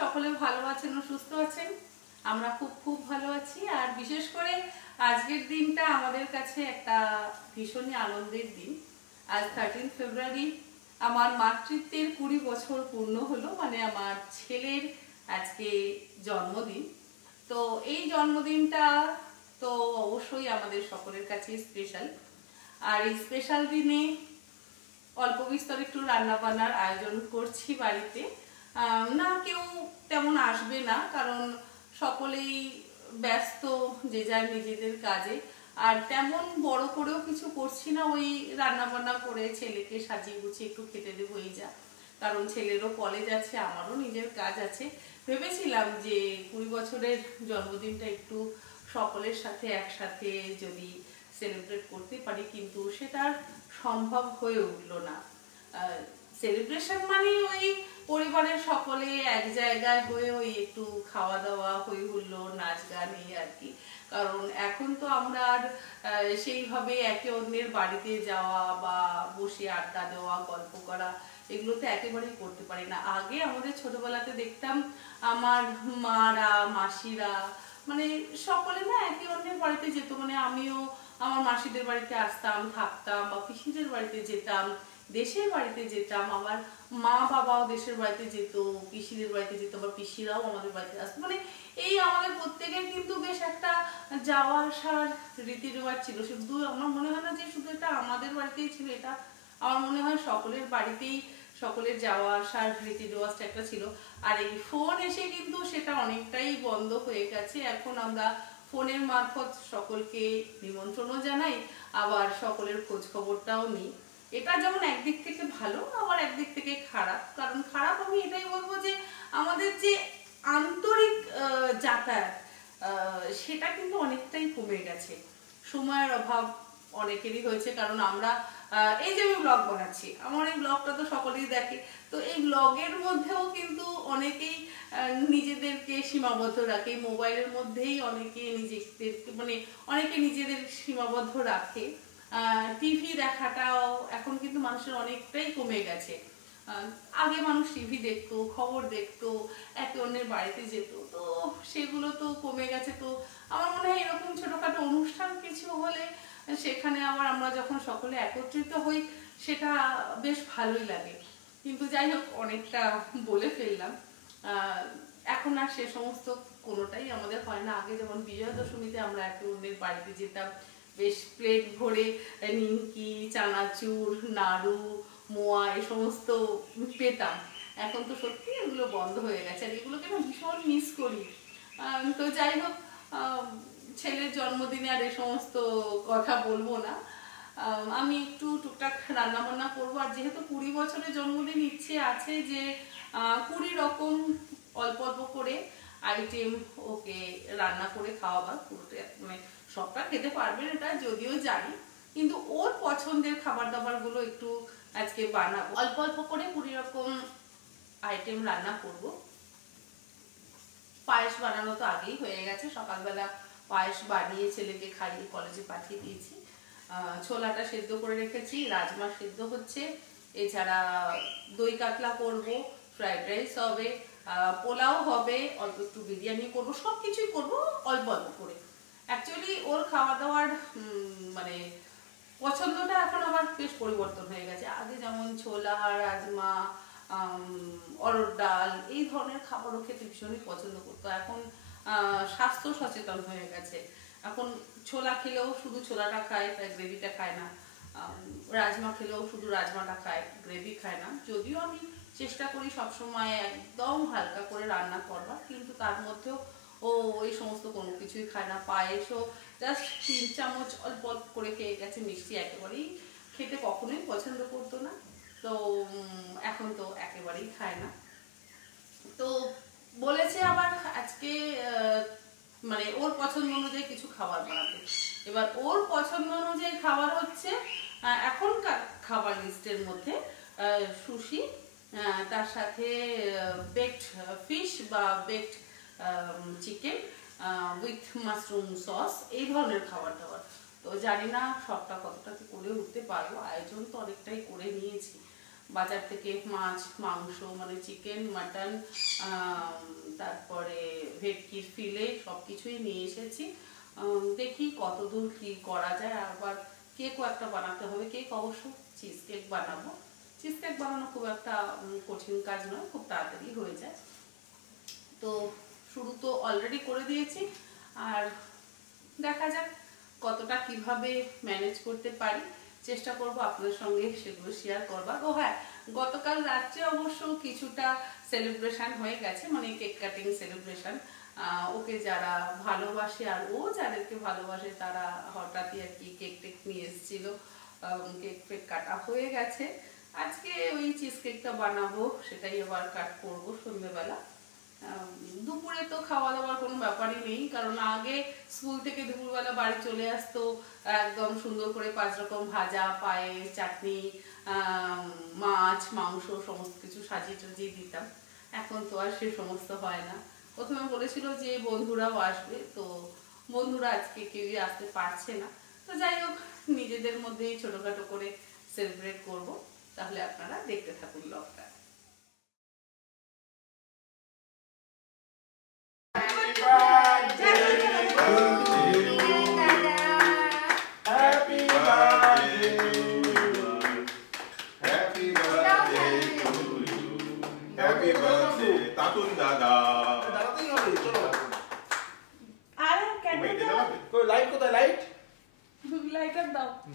সকলে ভালো আছেন ও সুস্থ আছেন। আমরা খুব খুব ভালো আছি। আর বিশেষ করে আজকের দিনটা আমাদের কাছে একটা ভীষণই আনন্দের দিন। আজ 13 ফেব্রুয়ারি আমার মাতৃত্বের 20 বছর পূর্ণ হলো, মানে আমার ছেলের আজকে জন্মদিন। তো এই জন্মদিনটা তো অবশ্যই আমাদের সকলের কাছে স্পেশাল। আর এই স্পেশাল দিনে অল্প বিস্তর একটু রান্না বান্নার আয়োজন করছি বাড়িতে। না কেউ তেমন আসবে না, কারণ সকলেই ব্যস্ত যে যার নিজেদের কাজে। আর তেমন বড় করেও কিছু করছি না, ওই রান্না বান্না করে ছেলেকে সাজিয়ে গুছিয়ে একটু খেতে দেবো এই যা। কারণ ছেলেরও কলেজ আছে, আমারও নিজের কাজ আছে। ভেবেছিলাম যে 20 বছরের জন্মদিনটা একটু সকলের সাথে একসাথে যদি সেলিব্রেট করতে পারি, কিন্তু সেটা সম্ভব হয়ে উঠলো না। সেলিব্রেশন মানে ওই পরিবারের সকলে এক জায়গায় হয়ে ওই একটু খাওয়া দাওয়া হই হুল্লো নাচ গান এই আর কি। কারণ এখন তো আমরা আর সেইভাবে একে অন্যের বাড়িতে যাওয়া বা বসে আড্ডা দেওয়া গল্প করা এগুলো তো একেবারেই করতে পারি না। আগে আমাদের ছোটবেলাতে দেখতাম আমার মারা মাসিরা মানে সকলে না একে অন্যের বাড়িতে যেত। মানে আমিও আমার মাসিদের বাড়িতে আসতাম, থাকতাম, বা পিসিদের বাড়িতে যেতাম, দেশের বাড়িতে যেতাম। আমার মা বাবাও দেশের বাড়িতে যেত, পিসিদের বাড়িতে যেত, বা পিসিরাও আমাদের বাড়িতে আসতো। মানে এই আমাদের প্রত্যেকের কিন্তু বেশ একটা যাওয়া আসার রীতি রেওয়াজ ছিল। শুধু আমার মনে হয় না যে শুধু এটা আমাদের বাড়িতেই ছিল, এটা আমার মনে হয় সকলের বাড়িতেই সকলের যাওয়া আসার রীতি রেওয়াজটা একটা ছিল। আর এই ফোন এসে কিন্তু সেটা অনেকটাই বন্ধ হয়ে গেছে। এখন আমরা ফোনের মারফত সকলকে নিমন্ত্রণও জানাই, আবার সকলের খোঁজ খবরটাও নিই। এটা যেমন একদিক থেকে ভালো, আবার একদিক থেকে খারাপ। কারণ খারাপ আমি এটাই বলবো যে আমাদের যে আন্তরিক যাতায়াত সেটা কিন্তু অনেকটাই কমে গেছে। সময়ের অভাব অনেকেরই হয়েছে, কারণ আমরা এই যে আমি ব্লগ বানাচ্ছি, আমার এই ব্লগটা তো সকলেই দেখে। তো এই ব্লগের মধ্যেও কিন্তু অনেকেই নিজেদেরকে সীমাবদ্ধ রাখে, মোবাইলের মধ্যেই অনেকে নিজেদেরকে মানে অনেকে নিজেদের সীমাবদ্ধ রাখে। টিভি দেখাটাও এখন কিন্তু মানুষের অনেকটাই কমে গেছে। আগে মানুষ টিভি দেখতো, খবর দেখতো, একে অন্যের বাড়িতে যেত, তো সেগুলো তো কমে গেছে। তো আমার মনে হয় এরকম ছোটখাটো অনুষ্ঠান কিছু হলে সেখানে আবার আমরা যখন সকলে একত্রিত হই সেটা বেশ ভালোই লাগে। কিন্তু যাই হোক, অনেকটা বলে ফেললাম। এখন আর সে সমস্ত কোনোটাই আমাদের হয় না। আগে যেমন বিজয়া দশমীতে আমরা একে অন্যের বাড়িতে যেতাম, বেশ প্লেট ভরে নিমকি, চানাচুর, নাড়ু, মোয়া এ সমস্ত পেতাম। এখন তো সত্যি এগুলো বন্ধ হয়ে গেছে, আর এগুলোকে না ভীষণ মিস করি। তো যাই হোক, ছেলের জন্মদিনে আর এ সমস্ত কথা বলবো না। আমি একটু টুকটাক রান্না বান্না করবো। আর যেহেতু 20 বছরের জন্মদিন, ইচ্ছে আছে যে 20 রকম অল্প অল্প করে আইটেম ওকে রান্না করে খাওয়াবা। পুরোটা মানে সবটা খেতে পারবেন এটা যদিও জানি, কিন্তু ওর পছন্দের খাবার দাবার গুলো একটু আজকে বানাবো। অল্প অল্প করে 20 রকম আইটেম রান্না করব। পায়েস বানানো তো আগেই হয়ে গেছে, সকালবেলা পায়েস বানিয়ে ছেলেকে খাইয়ে কলেজে পাঠিয়ে দিয়েছি। ছোলাটা সেদ্ধ করে রেখেছি, রাজমা সেদ্ধ হচ্ছে, এছাড়া দই কাতলা করব, ফ্রাইড রাইস হবে, পোলাও হবে, অল্প একটু বিরিয়ানি করব, সব কিছুই করবো অল্প অল্প করে। অ্যাকচুয়ালি ওর খাওয়া দাওয়ার মানে পছন্দটা এখন আবার বেশ পরিবর্তন হয়ে গেছে। আগে যেমন ছোলা, রাজমা, অরড় ডাল এই ধরনের খাবারও খেতে ভীষণই পছন্দ করতো। এখন স্বাস্থ্য সচেতন হয়ে গেছে। এখন ছোলা খেলেও শুধু ছোলাটা খায়, তাই গ্রেভিটা খায় না। রাজমা খেলেও শুধু রাজমাটা খায়, গ্রেভি খায় না। যদিও আমি চেষ্টা করি সবসময় একদম হালকা করে রান্না করবার, কিন্তু তার মধ্যেও ও এই সমস্ত কোনো কিছুই খায় না। পায়েসও জাস্ট 3 চামচ অল্প অল্প করে খেয়ে গেছে, মিষ্টি একেবারেই খেতে কখনোই পছন্দ করতো না। তো এখন তো একেবারেই খায় না। তো বলেছে আবার আজকে মানে ওর পছন্দ অনুযায়ী কিছু খাবার বানাতে। এবার ওর পছন্দ অনুযায়ী খাবার হচ্ছে এখনকার খাবার লিস্টের মধ্যে সুশি, তার সাথে বেকড ফিশ বা baked chicken with mushroom sauce, এই ধরনের খাবার দাবার। তো জানি না সবটা কতটা করে উঠতে পারবো, আয়োজন তো অনেকটাই করে নিয়েছি। বাজার থেকে মাছ মাংস মানে চিকেন মাটন তারপরে ভেটকির ফিলে সব কিছুই নিয়ে এসেছি। দেখি কতদূর কি করা যায়। আবার কেকও একটা বানাতে হবে, কেক অবশ্য চিজ কেক বানাবো। চিজ কেক বানানো খুব একটা কঠিন কাজ নয়, খুব তাড়াতাড়ি হয়ে যায়। তো শুরু তো অলরেডি করে দিয়েছি, আর দেখা যাক কতটা কিভাবে ম্যানেজ করতে পারি। চেষ্টা করব আপনাদের সঙ্গে সেগুলো শেয়ার করবার। ও হ্যাঁ, গতকাল রাত্রে অবশ্য কিছুটা সেলিব্রেশন হয়ে গেছে, মানে কেক কাটিং সেলিব্রেশন। ওকে যারা ভালোবাসে আর ও যাদেরকে ভালোবাসে তারা হঠাৎই আর কি কেক টেক নিয়ে এসেছিল, কেক ফেক কাটা হয়ে গেছে। আজকে ওই চিজ কেকটা বানাবো, সেটাই আবার কাট করবো সন্ধ্যেবেলা। দুপুরে তো খাওয়া দাওয়ার কোনো ব্যাপারই নেই, কারণ আগে স্কুল থেকে দুপুরবেলা বাড়ি চলে আসতো, একদম সুন্দর করে 5 রকম ভাজা, পায়েস, চাটনি, মাছ মাংস সমস্ত কিছু সাজিয়ে টাজিয়ে দিতাম। এখন তো আর সে সমস্ত হয় না। প্রথমে বলেছিল যে বন্ধুরাও আসবে, তো বন্ধুরা আজকে কেউই আসতে পারছে না। তো যাই হোক, নিজেদের মধ্যেই ছোটখাটো করে সেলিব্রেট করব। তাহলে আপনারা দেখতে থাকুন ব্লগটা।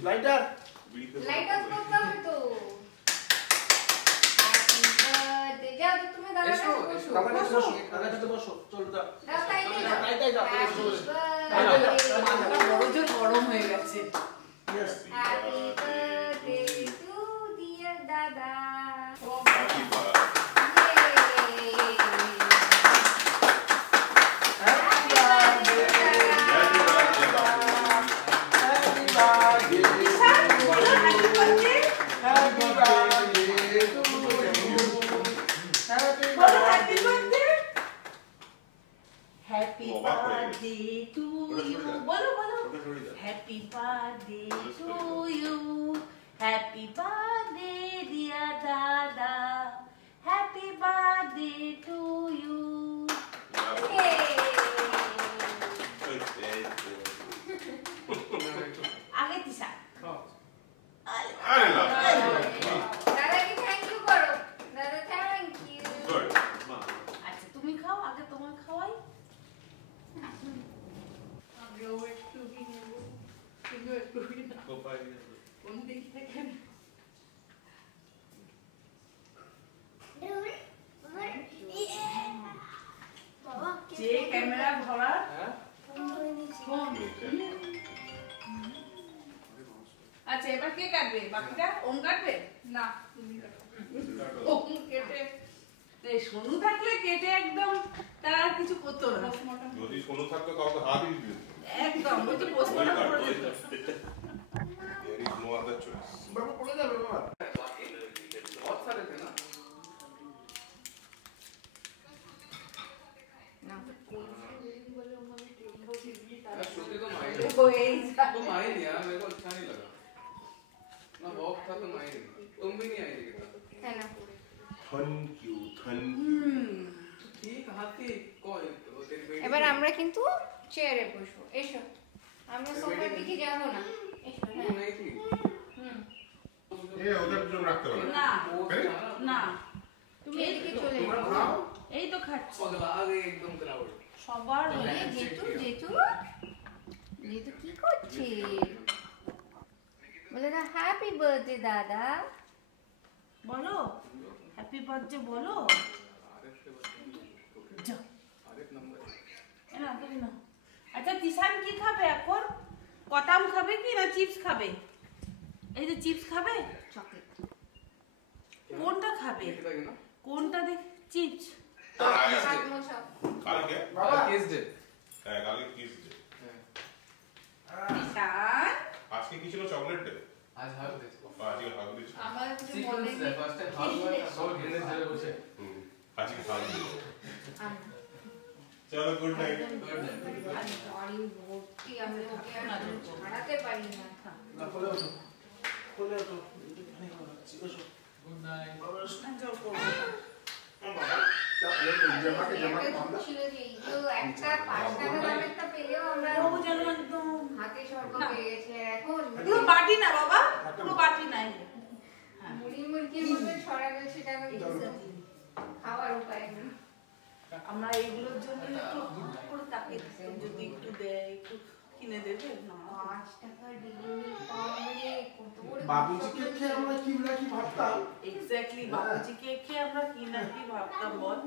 লাইটার লাইটার করতে হবে তো। Happy birthday. যাও তো তুমি দাদার কাছে বসো। দাদার কাছে বসো, দাদার কাছে বসো। চলো দাও। দাও তাইতে দাও। তাইতে দাও। মাথাটা বড় জোর গরম হয়ে গেছে। হ্যাপি বার্থডে টু ডিয়ার দাদা। Happy birthday. Happy birthday to you. বলো বলো। Happy birthday to you. Happy birthday dear Dada. Happy birthday to you. আগে তিশা। দাদাকে থ্যাংক ইউ করো। দাদা থ্যাংক ইউ। আচ্ছা তুমি খাও, আগে তোমার খাওয়াই। আগেও একটু কি নেব, তুমিও একটু কি নাও। কোন দিক থেকে? যে ক্যামেরা ধরা আচ্ছা, এবার কে কাটবে? বাকিটা ওম কাটবে? না তুমি কাটো। ওম কেটে সোনু থাকলে কেটে একদম তার আর কিছু করতো না। যদি সোনু থাকতো কাউকে হাতই দিত। একদম ওই যে পোস্টমর্টম করে দিত। There is no other choice. বাবা পড়ে যাবে বাবা। बहुत सारे थे ना। श्रुति तो माई नहीं। तो माई नहीं यार, मेरे को अच्छा नहीं लगा ना। वॉक था तो माई नहीं। तुम भी नहीं आई थी कितना। है ना। Thank you. ठीक हाथी कोई वो तेरी बेटी। এবার আমরা কিন্তু চেয়ারে বসবো। এসো। আমরা সোফার দিকে যাব না। এসো। वो नहीं थी। ये उधर जो रखते हो না हैं? না, তুমি এদিকে চলে তোমরা যাও। খাও। এই তো খাচ্ছি पगला आ गई एकदम क्राउड। সবার এই জেঠু জেঠু জেঠু কি করছে? বলে না হ্যাপি বার্থডে দাদা। বলো হ্যাপি বার্থডে বলো। যাও आरिफ नंबर। না তুমি না। আচ্ছা তিশান কি খাবে এখন? কতাম খাবে কি না চিপস খাবে? এই যে চিপস খাবে, চকলেট। কোনটা খাবে? देखता है ना। কোনটা দেখ? চিপস। হাত মোছাও। কালকে बाबा किस डे। হ্যাঁ কালকে কিস ডে। তিশান আজকে কি ছিল? Chocolate day. आज हर डे। আজকে হালদি ছিল। আমার কিছু सीक्वेंस বলেনি। है फर्स्ट टाइम हाफ हुआ था और गिनने चले बसे। আজকে হালদি। চলো গুড নাইট। সরি ভর্তি আমি ওকে আর ছাড়াতে পারি না। ना खोलो खोलो तो। গুড জোর করবো না। ছিল যে এইগুলো একটা 5 টাকা দামেরটা পেলেও আমরা ও যেন একদম হাতে স্বর্গ পেয়ে গেছে। এখন পুরো বাটি না বাবা, পুরো বাটি নাই। মুড়ি মুরগির মতো ছড়া গেছে টাকা খাওয়ার উপায় নেই। আমরা এইগুলোর জন্য একটু করে তাকিয়ে থাকতাম, যদি একটু দেয় একটু কিনে দেবে না। 5 টাকা ডিম পাওয়া মানে কত বড় বাবুজিকে খেয়ে আমরা কি না কি ভাবতাম। এক্স্যাক্টলি, বাবুজিকে খেয়ে আমরা কি না কি ভাবতাম বল।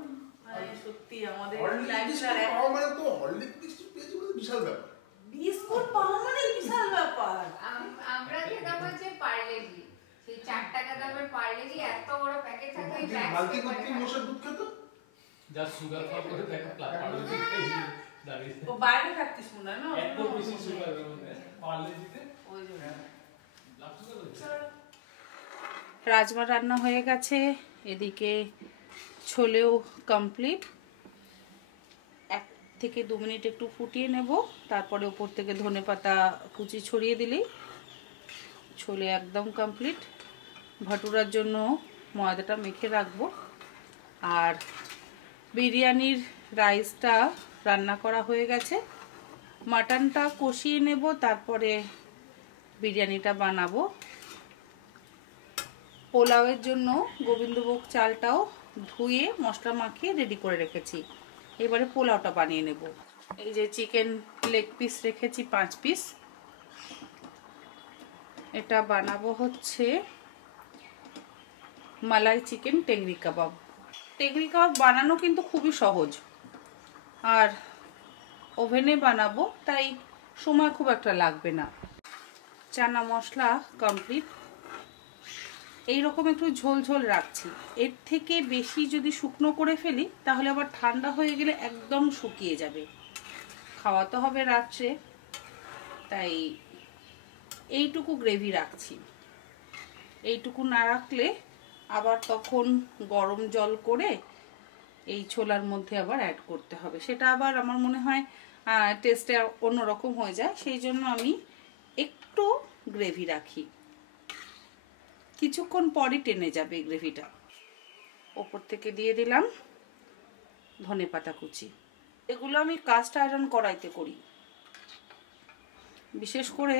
মানে সত্যি আমাদের হরলিক্স লাইফস্টাইল বিস্কুট পাওয়া মানে তো হরলিক্স বিস্কুট পেয়েছি বলে বিশাল ব্যাপার। বিস্কুট পাওয়া মানে বিশাল ব্যাপার। আমরা খেতাম হচ্ছে পার্লেজি, সেই 4 টাকা দামের পার্লেজি এত বড় প্যাকেট থাকে এই বালতি প্যাকেট করতে মোষের দুধ খেত। যা সুগার ফল করে থাকে পার্লেজি খাই দাঁড়িয়ে ও বাইরে থাকতিস মনে হয় না? এত বেশি সুগার পার্লেজিতে ওই জন্য। ব্লাড সুগার রাজমা রান্না হয়ে গেছে, এদিকে ছোলেও কমপ্লিট। 1 থেকে 2 মিনিট একটু ফুটিয়ে নেব, তারপরে উপর থেকে ধনেপাতা কুচি ছড়িয়ে দিলেই ছোলে একদম কমপ্লিট। ভাটুরার জন্য ময়দাটা মেখে রাখবো। আর বিরিয়ানির রাইসটা রান্না করা হয়ে গেছে, মাটনটা কষিয়ে নেব, তারপরে বিরিয়ানিটা বানাবো। পোলাওয়ের জন্য গোবিন্দভোগ চালটাও ধুয়ে মশলা মাখিয়ে রেডি করে রেখেছি, এবারে পোলাওটা বানিয়ে নেব। এই যে চিকেন লেগ পিস রেখেছি 5 পিস, এটা বানাবো হচ্ছে মালাই চিকেন টেংরি কাবাব। টেংরি কাবাব বানানো কিন্তু খুবই সহজ, আর ওভেনে বানাবো তাই সময় খুব একটা লাগবে না। চানা মশলা কমপ্লিট, এইরকম একটু ঝোল ঝোল রাখছি। এর থেকে বেশি যদি শুকনো করে ফেলি তাহলে আবার ঠান্ডা হয়ে গেলে একদম শুকিয়ে যাবে, খাওয়া তো হবে রাত্রে, তাই এইটুকু গ্রেভি রাখছি। এইটুকু না রাখলে আবার তখন গরম জল করে এই ছোলার মধ্যে আবার অ্যাড করতে হবে, সেটা আবার আমার মনে হয় টেস্টে অন্যরকম হয়ে যায়। সেই জন্য আমি একটু গ্রেভি রাখি, কিছুক্ষণ পরই টেনে যাবে এই গ্রেভিটা। ওপর থেকে দিয়ে দিলাম ধনেপাতা কুচি। এগুলো আমি কাস্ট আয়রন কড়াইতে করি, বিশেষ করে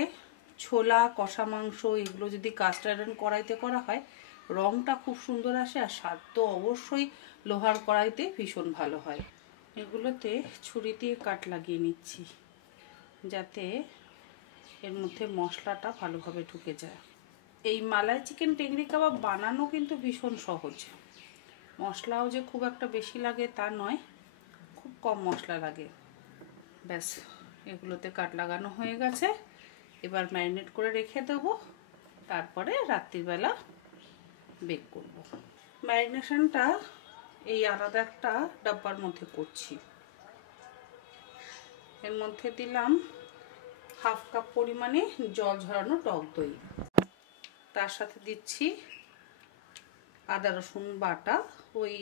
ছোলা কষা মাংস এগুলো যদি কাস্ট আয়রন কড়াইতে করা হয় রংটা খুব সুন্দর আসে, আর স্বাদ তো অবশ্যই লোহার কড়াইতে ভীষণ ভালো হয়। এগুলোতে ছুরি দিয়ে কাট লাগিয়ে নিচ্ছি যাতে এর মধ্যে মশলাটা ভালোভাবে ঢুকে যায়। এই মালাই চিকেন টেংরি কাবাব বানানো কিন্তু ভীষণ সহজ, মশলাও যে খুব একটা বেশি লাগে তা নয়, খুব কম মশলা লাগে। ব্যাস, এগুলোতে কাট লাগানো হয়ে গেছে, এবার ম্যারিনেট করে রেখে দেবো, তারপরে রাত্রিবেলা বেক করব। ম্যারিনেশনটা এই আলাদা একটা ডাব্বার মধ্যে করছি। এর মধ্যে দিলাম 1/2 কাপ পরিমাণে জল ঝরানো টক দই, তার সাথে দিচ্ছি আদা রসুন বাটা ওই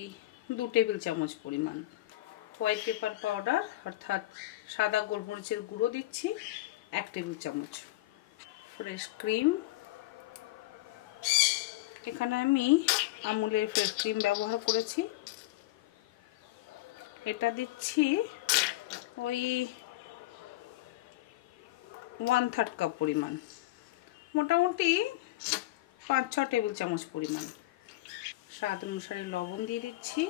2 টেবিল চামচ পরিমাণ, হোয়াইট পেপার পাউডার অর্থাৎ সাদা গোলমরিচের গুঁড়ো দিচ্ছি 1 টেবিল চামচ, ফ্রেশ ক্রিম, এখানে আমি আমুলের ফ্রেশ ক্রিম ব্যবহার করেছি, এটা দিচ্ছি ওই 1/3 কাপ পরিমাণ, মোটামুটি 5-6 টেবিল চামচ পরিমাণ। স্বাদ অনুসারে লবণ দিয়ে দিচ্ছি,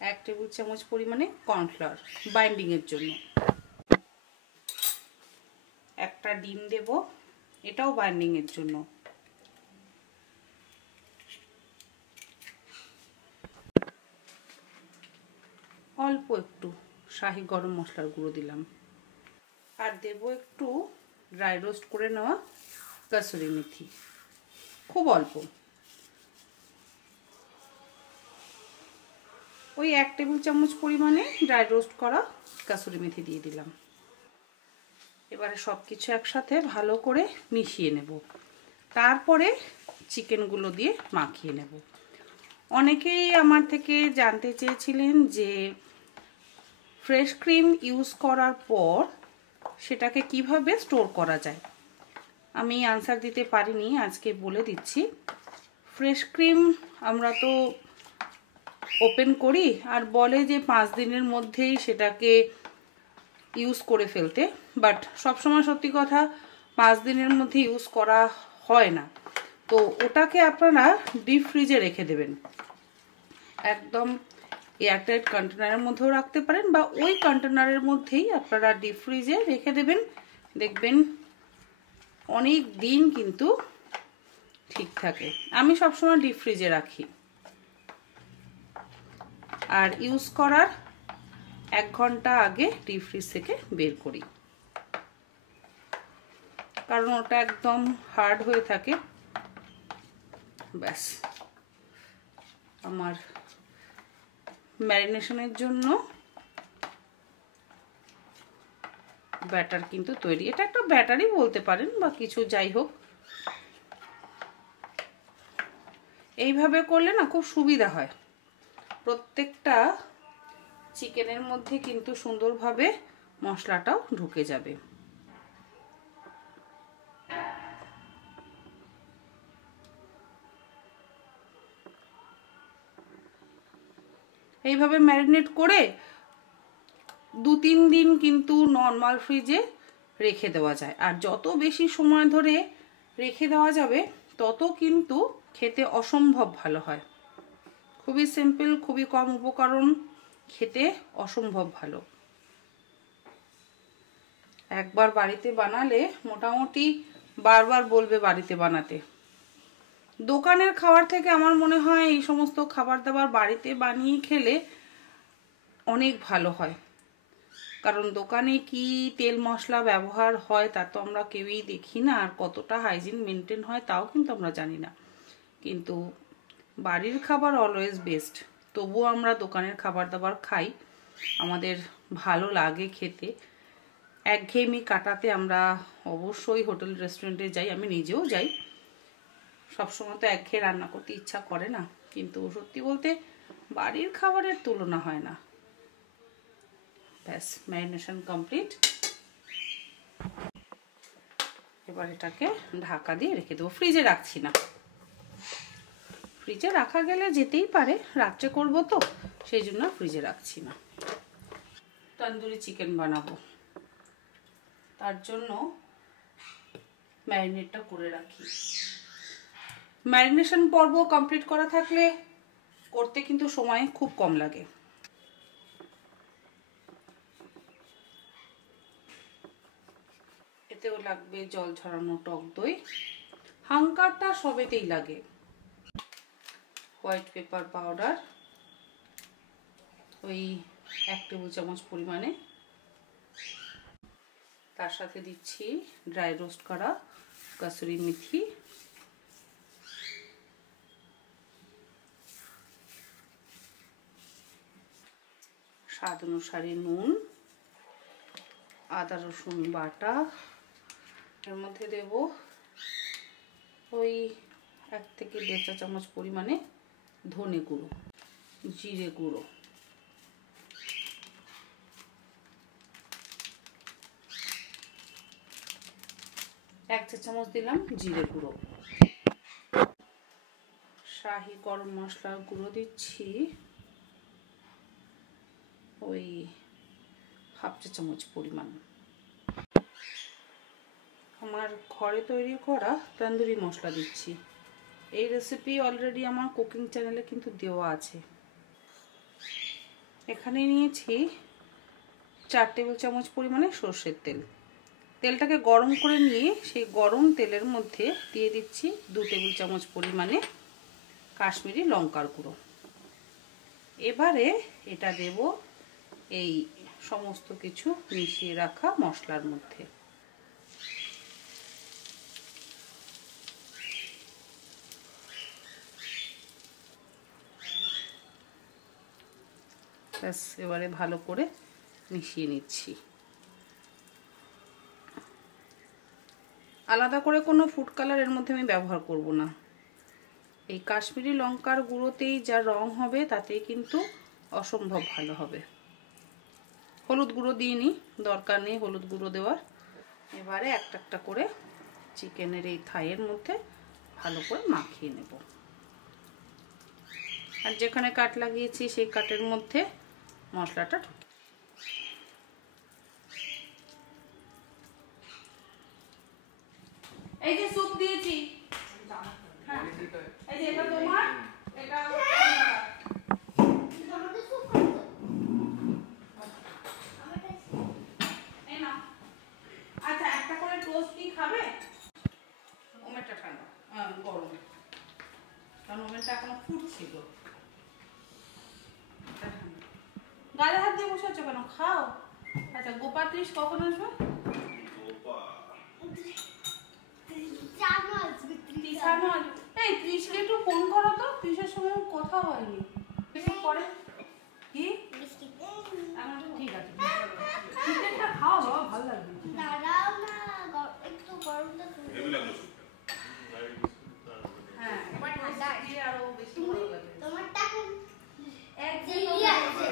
1 টেবিল চামচ পরিমাণে কর্নফ্লাওয়ার বাইন্ডিংয়ের জন্য, একটা ডিম দেব, এটাও বাইন্ডিংয়ের জন্য, অল্প একটু শাহি গরম মশলার গুঁড়ো দিলাম, আর দেব একটু ড্রাই রোস্ট করে নেওয়া কাসুরি মেথি, খুব অল্প, ওই 1 টেবিল চামচ পরিমাণে ড্রাই রোস্ট করা কাসুরি মেথি দিয়ে দিলাম। এবারে সব কিছু একসাথে ভালো করে মিশিয়ে নেব, তারপরে চিকেনগুলো দিয়ে মাখিয়ে নেব। অনেকেই আমার থেকে জানতে চেয়েছিলেন যে ফ্রেশ ক্রিম ইউজ করার পর সেটাকে কিভাবে স্টোর করা যায়। আমি আনসার দিতে পারিনি, আজকে বলে দিচ্ছি। ফ্রেশ ক্রিম আমরা তো ওপেন করি আর বলে যে 5 দিনের মধ্যেই সেটাকে ইউজ করে ফেলতে, বাট সবসময় সত্যি কথা 5 দিনের মধ্যে ইউজ করা হয় না। তো ওটাকে আপনারা ডিপ ফ্রিজে রেখে দেবেন, একদম এয়ারটাইট কন্টেনারের মধ্যেও রাখতে পারেন বা ওই কন্টেনারের মধ্যেই আপনারা ডিপ ফ্রিজে রেখে দেবেন, দেখবেন অনেক দিন কিন্তু ঠিক থাকে। আমি সবসময় ডিপ ফ্রিজে রাখি আর ইউজ করার 1 ঘন্টা আগে ডিপ ফ্রিজ থেকে বের করি, কারণ ওটা একদম হার্ড হয়ে থাকে। ব্যাস, আমার ম্যারিনেশনের জন্য ব্যাটার কিন্তু তৈরি। এটা একটা ব্যাটারই বলতে পারেন বা কিছু, যাই হোক। এইভাবে করলে না খুব সুবিধা হয়, প্রত্যেকটা চিকেনের মধ্যে কিন্তু সুন্দরভাবে মশলাটাও ঢুকে যাবে। এইভাবে ম্যারিনেট করে 2-3 দিন কিন্তু নর্মাল ফ্রিজে রেখে দেওয়া যায়। আর যত বেশি সময় ধরে রেখে দেওয়া যাবে তত কিন্তু খেতে অসম্ভব ভালো হয়। খুবই সিম্পল, খুবই কম উপকরণ, খেতে অসম্ভব ভালো। একবার বাড়িতে বানালে মোটামুটি বারবার বলবে বাড়িতে বানাতে। দোকানের খাবার থেকে আমার মনে হয় এই সমস্ত খাবার দাবার বাড়িতে বানিয়ে খেলে অনেক ভালো হয়, কারণ দোকানে কি তেল মশলা ব্যবহার হয় তা তো আমরা কেউই দেখি না, আর কতটা হাইজিন মেনটেন হয় তাও কিন্তু আমরা জানি না। কিন্তু বাড়ির খাবার অলওয়েজ বেস্ট। তবুও আমরা দোকানের খাবার দাবার খাই, আমাদের ভালো লাগে খেতে। একঘেয়েমি কাটাতে আমরা অবশ্যই হোটেল রেস্টুরেন্টে যাই, আমি নিজেও যাই। সবসময় তো একঘেয়ে রান্না করতে ইচ্ছা করে না, কিন্তু সত্যি বলতে বাড়ির খাবারের তুলনা হয় না। ব্যাস, ম্যারিনেশন কমপ্লিট। এবার এটাকে ঢাকা দিয়ে রেখে দেবো, ফ্রিজে রাখছি না। ফ্রিজে রাখা গেলে যেতেই পারে, রাত্রে করবো তো সেই জন্য ফ্রিজে রাখছি না। তন্দুরি চিকেন বানাবো, তার জন্য ম্যারিনেটটা করে রাখি। ম্যারিনেশন পর্ব কমপ্লিট করা থাকলে করতে কিন্তু সময় খুব কম লাগে। এতেও লাগবে জল ঝরানো টক দই, হাঙ্কারটা সবেতেই লাগে। হোয়াইট পেপার পাউডার ওই 1 টেবিল চামচ পরিমাণে, তার সাথে দিচ্ছি ড্রাই রোস্ট করা কাসুরি মেথি, স্বাদ অনুসারে নুন, আদা রসুন বাটা, এর মধ্যে দেব ওই 1 থেকে 1.5 চা চামচ পরিমাণে ধনে গুঁড়ো, জিরে গুঁড়ো, এক চা চামচ দিলাম জিরে গুঁড়ো, শাহি গরম মশলার গুঁড়ো দিচ্ছি ওই 1/2 চা চামচ পরিমাণ। আমার ঘরে তৈরি করা তন্দুরি মশলা দিচ্ছি। এই রেসিপি অলরেডি আমার কুকিং চ্যানেলে কিন্তু দেওয়া আছে। এখানে নিয়েছি 4 টেবিল চামচ পরিমাণে সরষের তেল। তেলটাকে গরম করে নিয়ে সেই গরম তেলের মধ্যে দিয়ে দিচ্ছি 2 টেবিল চামচ পরিমাণে কাশ্মীরি লঙ্কার গুঁড়ো। এবারে এটা দেব এই সমস্ত কিছু মিশিয়ে রাখা মশলার মধ্যে। ব্যাস, এবারে ভালো করে মিশিয়ে নিচ্ছি। আলাদা করে কোনো ফুড কালার এর মধ্যে আমি ব্যবহার করব না। এই কাশ্মীরি লঙ্কার গুঁড়োতেই যা রং হবে তাতেই কিন্তু অসম্ভব ভালো হবে। হলুদ গুঁড়ো দিইনি, দরকার নেই হলুদ গুঁড়ো দেওয়ার। এবারে একটা একটা করে চিকেনের এই থাইয়ের মধ্যে ভালো করে মাখিয়ে নেব। আর যেখানে কাট লাগিয়েছি সেই কাটের মধ্যে মশলাটা ঢুকে এই যে স্যুপ দিয়েছি, হ্যাঁ এই যে এটা তোমার, এটা এই নাও। আচ্ছা একটা করে টোস্ট কি খাবে? ওমেনটা ঠান্ডা গরম, কারণ ওমেনটা এখনো ফুটছিল। গালে হাত দিয়ে বসে আছো কেন? খাও। আচ্ছা গোপাত্রিশ কখন আসবে? এই ত্রিশকে একটু ফোন করো তো, ত্রিশের সময় কথা হয়নি। পরে কি এখন ঠিক আছে, চিকেনটা খাও বাবা, ভালো লাগবে। হেভি লাগলো হ্যাঁ দিয়ে আরো বেশি ভালো লাগবে।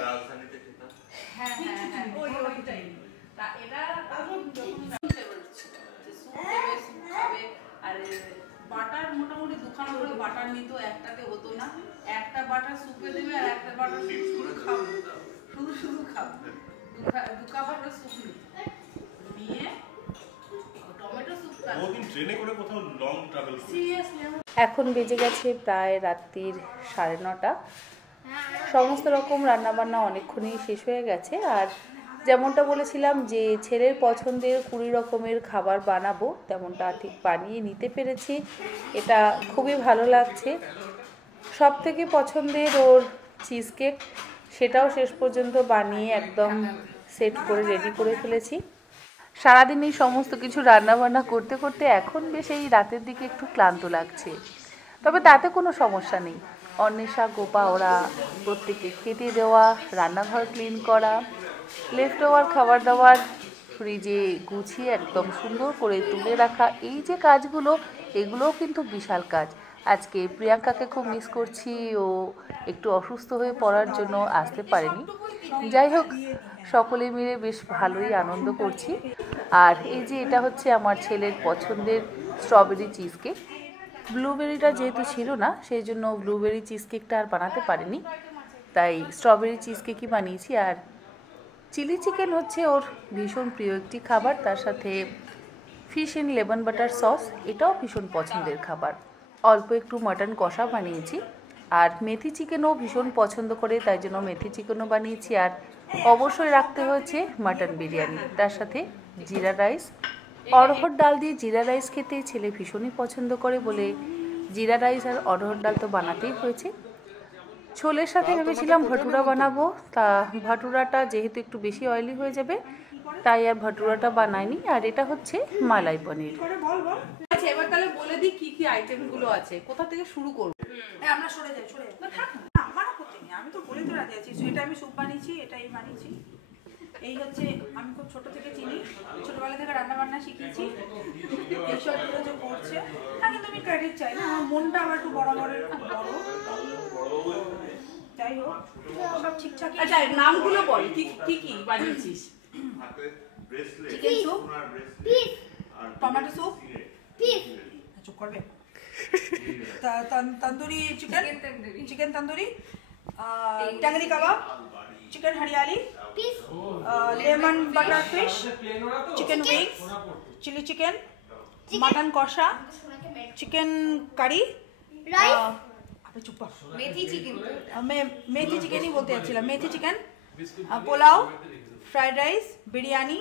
রাজধানীতে খেতাম। হ্যাঁ হ্যাঁ হ্যাঁ ওইটাই। তা এটা আমি যখন ফেভারিট ছিল যে স্যুপ দেবে, স্যুপ খাবে। আর বাটার মোটামুটি দুখানা করে বাটার নিত, একটাতে হতো না। একটা বাটার স্যুপে দেবে আর একটা বাটার শুধু খাবে, শুধু খাবে। দুকা বাটার স্যুপ নিয়ে টমেটো স্যুপ খাবে। ওদিন ট্রেনে করে কোথাও লং ট্রাভেল করি। সিরিয়াসলি এখন বেজে গেছে প্রায় রাত্রির 9:30। সমস্ত রকম রান্নাবান্না অনেকক্ষণই শেষ হয়ে গেছে। আর যেমনটা বলেছিলাম যে ছেলের পছন্দের 20 রকমের খাবার বানাবো, তেমনটা ঠিক বানিয়ে নিতে পেরেছি। এটা খুবই ভালো লাগছে। সব থেকে পছন্দের ওর চিজ কেক, সেটাও শেষ পর্যন্ত বানিয়ে একদম সেট করে রেডি করে ফেলেছি। সারাদিন এই সমস্ত কিছু রান্নাবান্না করতে করতে এখন বেশ এই রাতের দিকে একটু ক্লান্ত লাগছে, তবে তাতে কোনো সমস্যা নেই। অন্বেষা, গোপা ওরা প্রত্যেকে খেতে দেওয়া, রান্নাঘর ক্লিন করা, লেফট ওভার খাবার দাবার ফ্রিজে গুছিয়ে একদম সুন্দর করে তুলে রাখা, এই যে কাজগুলো, এগুলোও কিন্তু বিশাল কাজ। আজকে প্রিয়াঙ্কাকে খুব মিস করছি, ও একটু অসুস্থ হয়ে পড়ার জন্য আসতে পারেনি। যাই হোক, সকলে মিলে বেশ ভালোই আনন্দ করছি। আর এই যে এটা হচ্ছে আমার ছেলের পছন্দের স্ট্রবেরি চিজ কেক। ব্লুবেরিটা যেহেতু ছিল না, সেই জন্য ব্লুবেরি চিজ কেকটা আর বানাতে পারিনি, তাই স্ট্রবেরি চিজ কেকই বানিয়েছি। আর চিলি চিকেন হচ্ছে ওর ভীষণ প্রিয় একটি খাবার, তার সাথে fish in lemon butter sauce, এটাও ভীষণ পছন্দের খাবার। অল্প একটু মাটন কষা বানিয়েছি। আর মেথি চিকেনও ভীষণ পছন্দ করে, তাই জন্য মেথি চিকেনও বানিয়েছি। আর অবশ্যই রাখতে হয়েছে মাটন বিরিয়ানি, তার সাথে জিরা রাইস। অড়হর ডাল দিয়ে জিরা রাইস খেতে ছেলে ভীষণই পছন্দ করে বলে জিরা রাইস আর অড়হর ডাল তো বানাতেই হয়েছে। ছোলের সাথে ভেবেছিলাম ভাটুরা বানাবো, তা ভাটুরাটা যেহেতু একটু বেশি অয়েলি হয়ে যাবে, তাই আর ভাটুরাটা বানাইনি। আর এটা হচ্ছে মালাই পনির। আচ্ছা এবার তাহলে বলে দিই কি কি আইটেমগুলো আছে, কোথা থেকে শুরু করব? আমরা সরে যাই না, থাক না, আমার আপত্তি নেই, আমি তো বলে তো রাজি আছি। এটা আমি স্যুপ বানিয়েছি, এটাই বানিয়েছি। এই হচ্ছে, আমি খুব ছোট থেকে চিনি, ছোটবেলা থেকে রান্না বান্না শিখেছি, এইসবগুলো যে করছে না, কিন্তু আমি ক্রেডিট চাই না, আমার মনটা আবার একটু বরাবরের খুব বড়। যাই হোক, সব ঠিকঠাক। আচ্ছা নামগুলো বল, কি কি কি বানিয়েছিস? চিকেন স্যুপ, টমেটো স্যুপ, চুপ করবে, tandoori chicken tandoori, tangri kebab, chicken hariyali, lemon butter fish, chicken wings, chilli chicken, mutton কষা, চিকেন কারি, মেথি চিকেনই বলতে যাচ্ছিলাম, methi chicken, pulao, fried rice, biryani,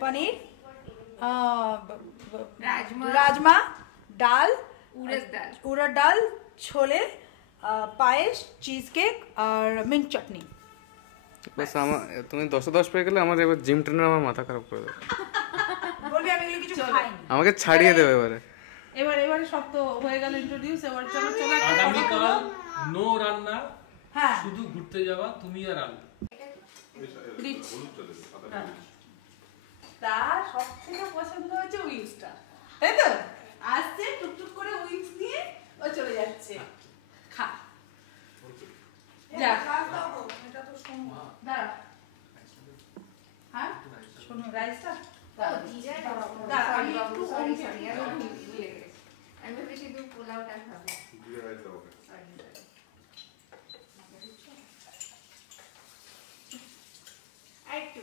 paneer, rajma, ডাল, উড়দ ডাল, ছোলে, পায়েস, চিজ কেক আর মিন্ট চাটনি। বাস আমার, তুমি 10-10 পেয়ে গেলে আমার এবার জিম ট্রেনার আমার মাথা খারাপ করে দেবে, বলবি আমি এগুলো কিছু খাইনি, আমাকে ছাড়িয়ে দেবে এবারে। এবারে সব তো হয়ে গেল ইন্ট্রোডিউস। এবার চলো আগামীকাল নো রান্না, হ্যাঁ শুধু ঘুরতে যাওয়া তুমি আর আমি। তার সব থেকে পছন্দ হচ্ছে উইংসটা, তাই তো? আসছে টুকটুক করে উইংস নিয়ে ও চলে যাচ্ছে, খা যা। এটা তো শোনো, দাঁড়া, হ্যাঁ শোনো রাইসটা আমি একটু সরি সরি আমি ভুলে গেছি। আমি ভেবেছি তুমি পোলাওটা খাবে। জিরে রাইস দাও ওকে। আরেকটু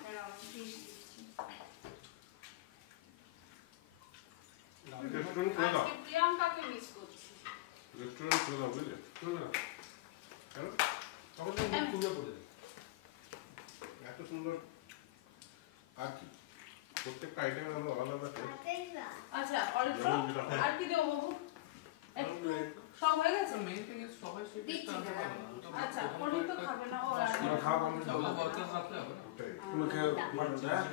দাঁড়াও, fish দিচ্ছি। রেস্টুরেন্ট খুলে দাও, আজকে প্রিয়াঙ্কাকে মিস করছি। রেস্টুরেন্ট খুলে দাও বুঝলে? শোনো না, কেন? তখন তো মুখ খুলে পড়ে যায়। এত সুন্দর আর কি প্রত্যেকটা আইটেমের আলাদা আলাদা টেস্ট। আচ্ছা অল্প আর কি দেবো বাবু? একটু সব হয়ে গেছে? মেইন থিং ইজ সবাই সেই দিচ্ছি টেস্টটা আনতে দাঁড়াও। পারবে না। আচ্ছা পনির তো খাবে না ও ওরা খাওয়া কমপ্লিট ডাবল হবে। ওয়ার্কার রাখলে হবে না। ওটাই। তুমি খেয়ে বাড়তে হ্যাঁ?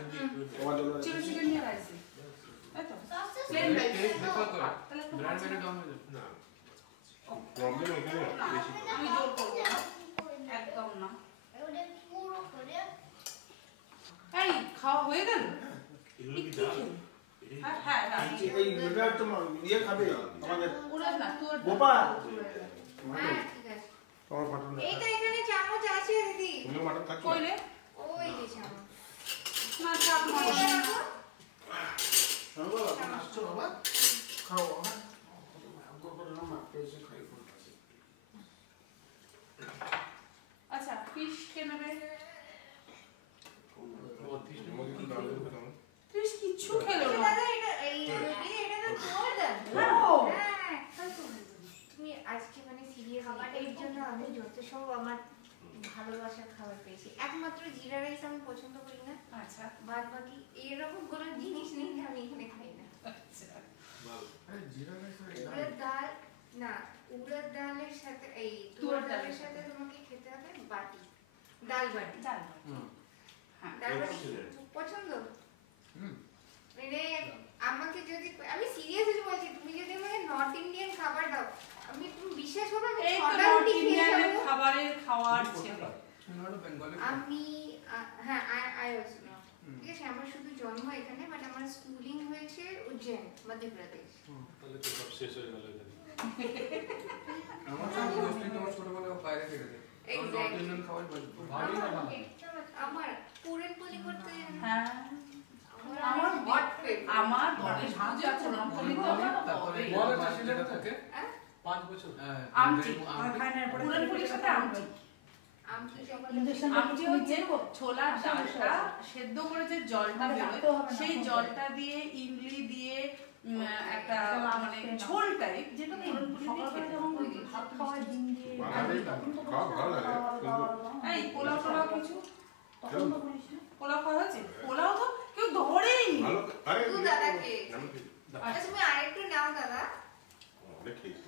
তোমার জন্য চিলি চিকেন নিয়ে রাইস তাই তো প্লেন রাইস টেস্ট ডিফার করে। তাহলে একটু ব্র্যান্ড মাছ মেরে ডাউন হয়ে যাবে। না প্রবলেম এখানে বেশি করে। আমি জোর করবো না একদম না এই খাওয়া হয়ে গেল এগুলো কি কি ডাল? খেলি? হ্যাঁ হ্যাঁ হ্যাঁ এই এটা তোমার ইয়ে খাবে আমাদের ওরা না তোর গোপাল। হ্যাঁ, ঠিক আছে। তোমার মাটন এই তো এখানে চামচ আছে দিদি। তুমি মাটন খাচ্ছ? কই রে ওই যে চামচ। না চাপ মারো না। বাবা তুমি আসছো বাবা? খাও হ্যাঁ। আমগো করে না মাপতে এসে খাই কোন আছে। আচ্ছা ফিশ কে নেবে আমাকে একটু দাও দেখো কেমন। ফিশ কিচ্ছু খেলো না দাদা এটা এই রুটি এটা তো তোমার দাদা। হ্যাঁ হ্যাঁ, তুমি আজকে মানে সিরিয়াস এর জন্য আমি যত সব আমার ভালোবাসার খাবার পেয়েছি। একমাত্র জিরা রাইস আমি পছন্দ করি না, আচ্ছা বাদ বাকি এরকম কোনো জিনিস নেই যে আমি এখানে খাই না। আচ্ছা আরে জিরা রাইস উড়দ ডাল না, উড়দ ডালের সাথে এই তুয়ার ডালের সাথে তোমাকে খেতে হবে বাটি, ডাল বাটি। ডাল হুম ডাল বাটি Excellent. পছন্দ? হুম মানে আমাকে যদি আমি সিরিয়াসলি বলছি, তুমি যদি আমাকে নর্থ ইন্ডিয়ান খাবার দাও, তুমি বিশ্বাস করো আমি এই তো ছটা নর্থ রুটি খেয়ে ইন্ডিয়ানের যাবো। খাবারের খাওয়ার ছেলে নট বেঙ্গলি আমি হ্যাঁ আই অলসো নো। ঠিক আছে, আমার শুধু জন্ম এখানে, বাট আমার স্কুলিং হয়েছে উজ্জৈন, মধ্যপ্রদেশ। তাহলে তো সব শেষ হয়ে গেল এখানে। আমার সব মোস্টলি তোমার ছোটবেলায় বাইরে থেকে যায় নর্থ ইন্ডিয়ান খাবার ভালো ভালোই না বানানো। আমার পুরেন পুলি করতে হ্যাঁ আমার আমার হট ফেভারিট। আমার গণেশ পূজা পুরনপুলি তো আমার তারপরে হবেই। বড় মাছ চাষিরা যেটা থাকে থাকে 5 বছর। আমটি। আমটি পুরনপুলির সাথে আমটি আমটি আমটি হচ্ছে ছোলার ডালটা সেদ্ধ করে যে জলটা বেরোয় সেই জলটা দিয়ে ইমলি দিয়ে একটা মানে ঝোল টাইপ যেটা পুরনপুলি দিয়ে খেতে হয়। বাঙালি খাওয়া ভালো লাগে কিন্তু এই পোলাও টোলাও কিছু পোলাও খাওয়া হয়েছে? পোলাও তো কেউ ধরেই নি। ভালো আরে শুধু দাদাকে। আমি কি আচ্ছা তুমি আরেকটু নাও দাদা। অনেক খেয়েছি।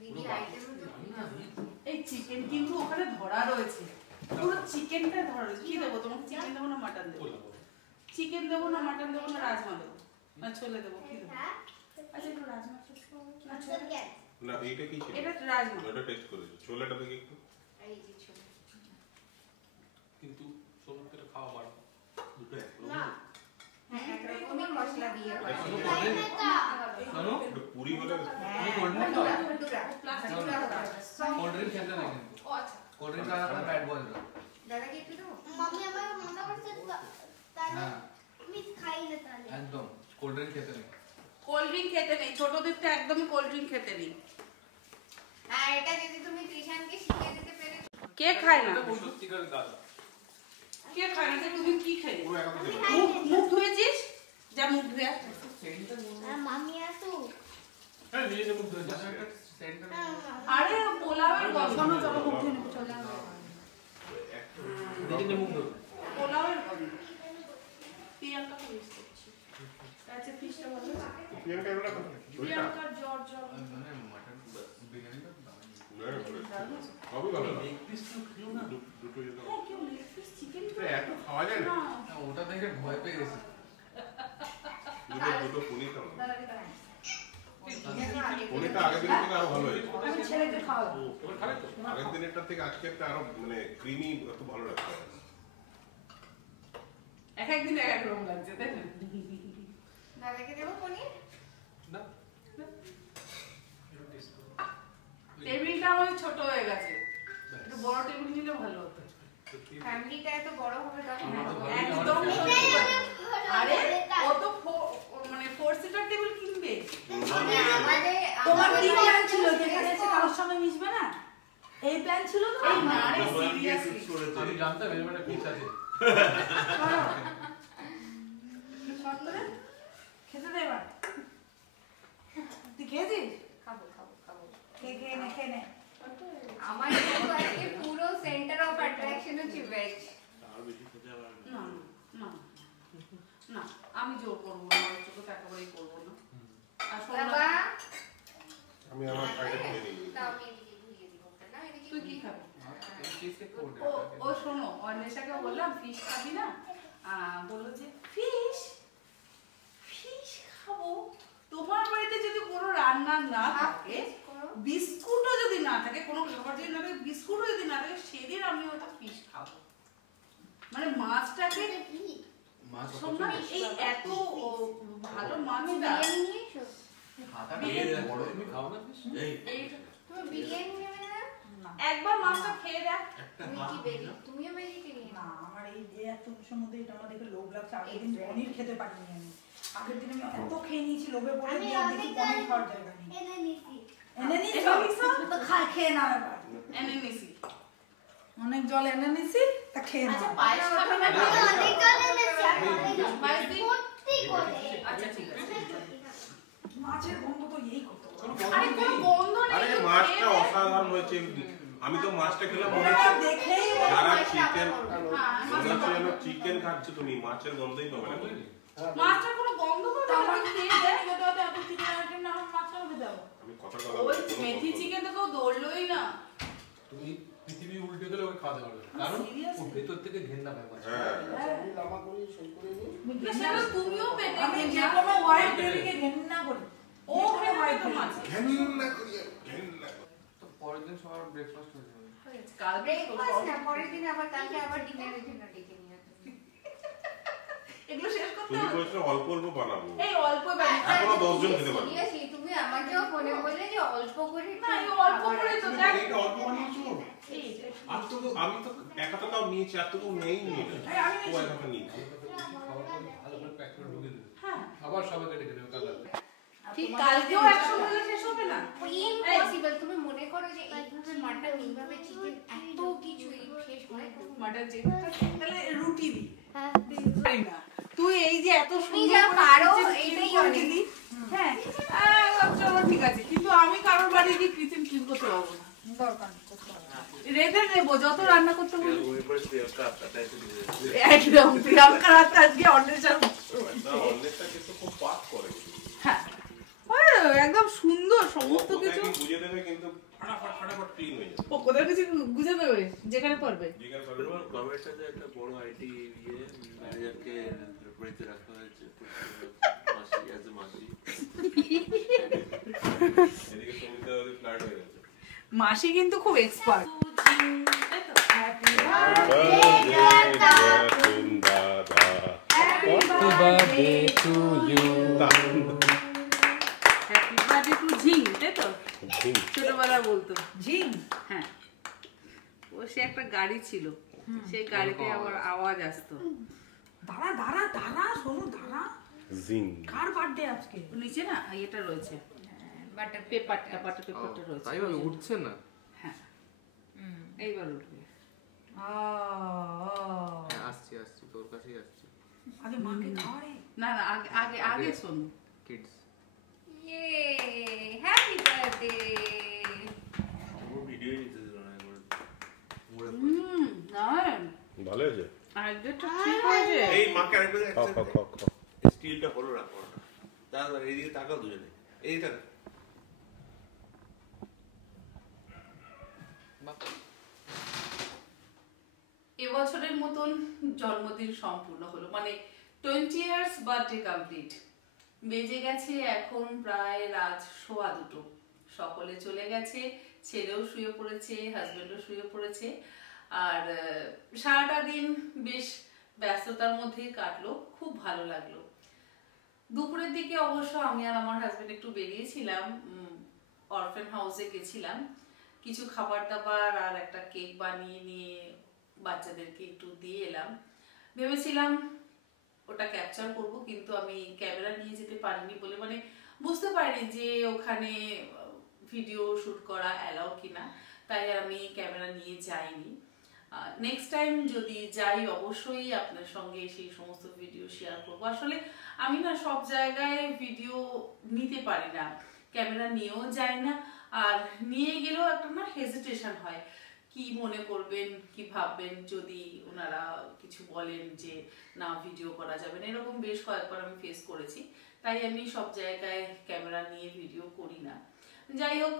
দিদি আইটেম এই চিকেন কিন্তু ওখানে ধরা রয়েছে, পুরো চিকেনটা ধরা রয়েছে। কি দেবো তোমাকে? চিকেন দেবো না মাটন দেবো? চিকেন দেবো না মাটন দেবো না রাজমা দেবো না ছোলে দেবো? কি দেবো? আচ্ছা একটু রাজমা না ছোলে? না এইটা কি ছিল? এটা রাজমা। ওটা টেস্ট করেছি। ছোলাটা দেখি একটু। এই যে ছোট কিন্তু সমুদ্রের খাওয়া বাড়ে। দুটো একদম হ্যাঁ একরকমই মশলা দিয়ে হয়। শোনো একটু পুরি হলে হ্যাঁ কোল্ড ড্রিঙ্ক টুকরা খাও? টুকরা প্লাস্টিক টুকরা টাকা কোল্ড ড্রিঙ্ক খেতে নেই কিন্তু ও আচ্ছা কোল্ড ড্রিঙ্ক খাওয়া আপনার ব্যাড বয় না দাদাকে একটু দাও। হ্যাঁ একদম কোল্ড ড্রিঙ্ক খেতে নেই কোল্ড ড্রিঙ্ক খেতে নেই, ছোটদের তো একদমই কোল্ড ড্রিঙ্ক খেতে নেই। হ্যাঁ এটা যদি তুমি ত্রিশানকে শিখিয়ে দিতে পেরে। কে খায় না? এটা সত্যিকার দাদা। কে খায় না? তুমি কি খেলে? পুরো একান্ত দেবে। মুখ মুখ ধুয়েছিস? যা মুখ ধুয়ে আয়। সেন্টার হ্যাঁ নিয়ে যাবো ধরে একটা সেন্টার আরে পোলাওয়ের গন্ধ চলো মুখ ধুয়ে নেবো, চলো। দেখে নে মুখ ধরে। পোলাওয়ের গন্ধ। প্রিয়াঙ্কা কে মিস করছি। আচ্ছা ফিশটা ভালো আছে? প্রিয়াঙ্কা এগুলো খাবে? ওইটা? প্রিয়াঙ্কার জ্বর জ্বর। মানে মাটন বিরিয়ানি তো দারুণ। সবই ভালো লাগে। লেগ পিস তো খেলো না। দুটো যেটা হ্যাঁ কেউ লেগ পিস চিকেন এত খাওয়া যায় না। না ওটা দেখে ভয় পেয়ে গেছি দুটো পনির খাও না। দাদাকে দাও। আগে পনিরটা আগের দিনের থেকে আরো ভালো হয়েছে। আমি ছেলেকে খাওয়াবো। এবার খাবে তো? আগের দিনেরটার থেকে আজকে একটা আরো মানে ক্রিমি এত ভালো লাগছে। এক একদিন এক এক রকম লাগছে তাই না? দাদাকে দেবো পনির। না। টেবিলটা আমাদের ছোট হয়ে গেছে। বড় টেবিল নিলে ভালো হতো। ফ্যামিলিটা এত বড় হবে তখন একদম সত্যি কথা। আরে ও তো মানে 4 সিটার টেবিল কিনবে। তোমার কি প্ল্যান ছিল যেখানে এসে কারোর সঙ্গে মিশবে না? এই প্ল্যান ছিল তো? এই না রে সিরিয়াসলি। আমি জানতাম এর মানে ফিক্স আছে। খেতে দে এবার। তুই খেয়েছিস? খাবো খাবো খাবো। খেয়ে নে। আমার কিন্তু আজকে পুরো সেন্টার অফ অ্যাট্রাকশন হচ্ছে ভেজ। আর বেশি খেতে আবার না না না আমি জোর করবো না, আমার চোখে একেবারেই করবো না। আর শোন না, বাবা আমি আমার ফ্লাইটে খেয়ে নিই। দাও আমি এদিকে ঘুরিয়ে দিব ওটা না এদিকে তুই কি খাবি? cheesecake করে দে। ও শোনো, অন্বেষাকে বললাম ফিশ খাবি না, বললো যে ফিশ খাবো। তোমার বাড়িতে যদি কোনো রান্না না থাকে, বিস্কুটও যদি না থাকে, কোনো খাবার যদি না থাকে, বিস্কুটও যদি না থাকে, সেদিন আমি ওটা ফিশ খাবো। মানে মাছটাকে মাছ শোন না, এই এত ভালো মাছটা বিরিয়ানি নিয়ে এসো। তুমি খাও না fish? তুমি বিরিয়ানি নেবে না? একবার মাছটা খেয়ে দেখ। তুমি কি বেরি? তুমিও ভেজিটেরিয়ান? না, আমার এই যে এত কিছুর মধ্যে এটা আমার দেখে লোভ লাগছে। আগের দিন পনির খেতে পারিনি আমি। আগের দিন আমি এত খেয়ে নিয়েছি, লোভে পড়ে গিয়ে দেখি পনির খাওয়ার জায়গা নেই। এনে নিয়েছো? তো খেয়ে নাও এবার। এনে নিছি। অনেক জল এনে নিছি, তা খেয়ে আচ্ছা নাও। পায়েস খাবে না? পায়েস দিই? আচ্ছা ঠিক আছে। মাছের গন্ধ তো এই কত। আরে কোনো গন্ধ নেই। আরে তো মাছটা খেয়ে নে। অসাধারণ হয়েছে। আমি তো মাছটা খেলাম মনে হচ্ছে দেখলেই যারা চিকেন হ্যাঁ, চিকেন খাচ্ছে তুমি মাছের গন্ধই পাবে না। মাছটার কোনো গন্ধ পাবে না, তুমি খেয়ে দেখ। এত চিকেন আইটেম না, আমার মাছ খাওয়াতে দাও। আমি কথা ওই মেথি চিকেন তো কেউ দৌড়লোই না। তুমি পৃথিবী উল্টে গেলে ওকে খাওয়াতে পারবে না। কারণ Seriously? ওর ভেতর থেকে ঘেন্না ব্যাপার। হ্যাঁ না, সেটা তুমিও পেটে আমি খেয়ে যে নাও। কোনো হোয়াইট বেবিকে ঘেন্না করি। ও খেয়ে নেবে তো মাছ। ঘেন্না করি ঘেন্না। তো পরের দিন সবার ব্রেকফাস্ট হয়ে যাবে। কাল ব্রেকফাস্ট না, পরের দিন আবার কালকে আবার ডিনারের জন্য ডেকে নিয়ে আসবে। এগুলো শেষ করতে তুমি হবে। বলছো অল্প অল্প বানাবো। এই অল্প বানিয়ে এখনো 10 জন খেতে পারবে। Seriously, তুমি আমাকেও ফোনে বললে যে অল্প করে না, এই অল্প করে তো দেখ। এটা অল্প বানিয়েছো? এই আমি তো একা তো তাও নিয়েছি, আর তো কেউ নেই নি। ও একা নিয়েছি। খাওয়ার পরে ভালো করে প্যাক করে ঢুকে দেবে। হ্যাঁ। আবার সবাইকে ডেকে দেবে কাল রাতে। ঠিক কালকেও 100 হলে শেষ হবে না। ইম্পসিবল। তুমি মনে করো যে এইভাবে মাটন, এইভাবে চিকেন, এত কিছু শেষ হয় তো মাটন চিকেন তাহলে রুটি দি। পারি না। তুই এই যে এত তুমি সুন্দর যা করে পারো kitchen এইটাই clean করে অনেক। দিলি। হ্যাঁ, চলো ঠিক আছে, কিন্তু আমি কারোর বাড়ি গিয়ে কিচেন ক্লিন করতে পারবো না। দরকার নেই, করতে হবে না। রেঁধে নেবো যত রান্না করতে বলি। একদম প্রিয়াঙ্কার হাতে আজকে অন্বেষণ। অনেকটা কিন্তু খুব পাক করে। হ্যাঁ, একদম সুন্দর সমস্ত কিছু। বুঝে দেবে কিন্তু ফাটাফাট ক্লিন হয়ে যাবে। ও কোথাও কিছু গুজে দেবে যেখানে পারবে। জিজ্ঞাসা করবে গভর্নমেন্টের একটা বড় আইটি ম্যানেজারকে বাড়িতে রাখা হয়েছে মাসি অ্যাজ এ মাসি। এদিকে সুমিতা ওদের ফ্ল্যাট হয়ে গেছে। মাসি কিন্তু খুব expert. Happy birthday to you. Happy birthday to Jhing, তাই তো ছোটবেলা বলতো। ঝিং। হ্যাঁ, ও সে একটা গাড়ি ছিল, সেই গাড়িতে আবার আওয়াজ আসতো। দাঁড়া শোনো, দাঁড়া। জিং। কার বার্থডে আজকে? নিচে না এটা রয়েছে, বাটার পেপারটা পেপারটা রয়েছে। তাই ভাবে উঠছে না। হ্যাঁ, এইবার উঠবে। হ্যাঁ, আসছি তোর কাছেই আসছি। আগে মাকে খাওয়ারে। না না, আগে আগে শোন। কিডস ইয়ে হ্যাপি বার্থডে। ও ভিডিও নিতে দিল না একবার। না ভালো হয়েছে। আরেকটা ঠিক হয়েছে। এই মাকে আরেকবার খ স্টিলটা হলো রাখো না। তারপর এইদিকে তাকাও দুজনে। এই তাকা। এবছরের মতন জন্মদিন সম্পূর্ণ হলো, মানে 20 ইয়ার্স বার্থডে কমপ্লিট। বেজে গেছে এখন প্রায় রাত 1:15। সকলে চলে গেছে, ছেলেও শুয়ে পড়েছে, হাজবেন্ডও শুয়ে পড়েছে। আর সারাটা দিন বেশ ব্যস্ততার মধ্যেই কাটলো, খুব ভালো লাগলো। দুপুরের দিকে অবশ্য আমি আর আমার হাজবেন্ড একটু বেরিয়েছিলাম, অরফেন হাউসে গেছিলাম। কিছু খাবার দাবার আর একটা কেক বানিয়ে নিয়ে বাচ্চাদেরকে একটু দিয়ে এলাম। ভেবেছিলাম ওটা ক্যাপচার করব, কিন্তু আমি ক্যামেরা নিয়ে যেতে পারিনি বলে মানে বুঝতে পারিনি যে ওখানে ভিডিও শ্যুট করা অ্যালাউ কিনা, তাই আর আমি ক্যামেরা নিয়ে যাইনি। নেক্সট টাইম যদি যাই অবশ্যই আপনার সঙ্গে সেই সমস্ত ভিডিও শেয়ার করবো। আসলে আমি না সব জায়গায় ভিডিও নিতে পারি না, ক্যামেরা নিয়েও যাই না, আর নিয়ে গেলেও একটা না হেজিটেশন হয়, কি মনে করবেন কি ভাববেন যদি ওনারা কিছু বলেন যে না ভিডিও করা যাবে না, এরকম বেশ কয়েকবার আমি ফেস করেছি। তাই আমি সব জায়গায় ক্যামেরা নিয়ে ভিডিও করি না। যাই হোক,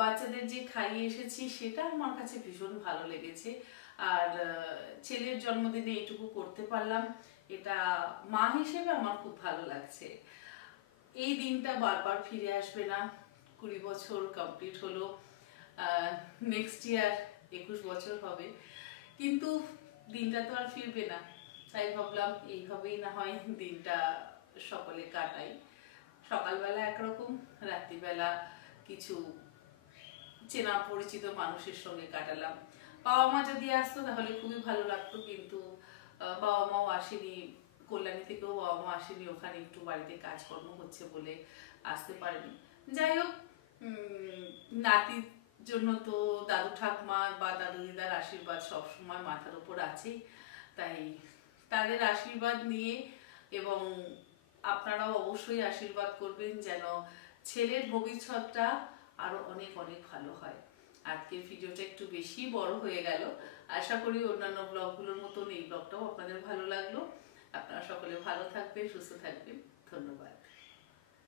বাচ্চাদের যে খাইয়ে এসেছি সেটা আমার কাছে ভীষণ ভালো লেগেছে, আর ছেলের জন্মদিনে এটুকু করতে পারলাম, এটা মা হিসেবে আমার খুব ভালো লাগছে। এই দিনটা বারবার ফিরে আসবে না। 20 বছর কমপ্লিট হলো, নেক্সট ইয়ার 21 বছর হবে, কিন্তু দিনটা তো আর ফিরবে না। তাই ভাবলাম এইভাবেই না হয় দিনটা সকলে কাটাই। সকালবেলা একরকম, রাত্রিবেলা কিছু চেনা পরিচিত মানুষের সঙ্গে কাটালাম। বাবা মা যদি আসতো তাহলে খুবই ভালো লাগতো, কিন্তু বাবা মাও আসেনি, কল্যাণী থেকেও বাবা মা আসেনি, ওখানে একটু বাড়িতে কাজকর্ম হচ্ছে বলে আসতে পারেনি। যাই হোক, নাতির জন্য তো দাদু ঠাকমা বা দাদু দিদার আশীর্বাদ সবসময় মাথার উপর আছেই, তাই তাদের আশীর্বাদ নিয়ে এবং আপনারাও অবশ্যই আশীর্বাদ করবেন যেন ছেলের ভবিষ্যৎটা আরো অনেক অনেক ভালো হয়। আজকের ভিডিওটা একটু বেশি বড় হয়ে গেল, আশা করি অন্যান্য ব্লগগুলোর মতন এই ব্লগটাও আপনাদের ভালো লাগলো। আপনারা সকলে ভালো থাকবেন, সুস্থ থাকবেন, ধন্যবাদ।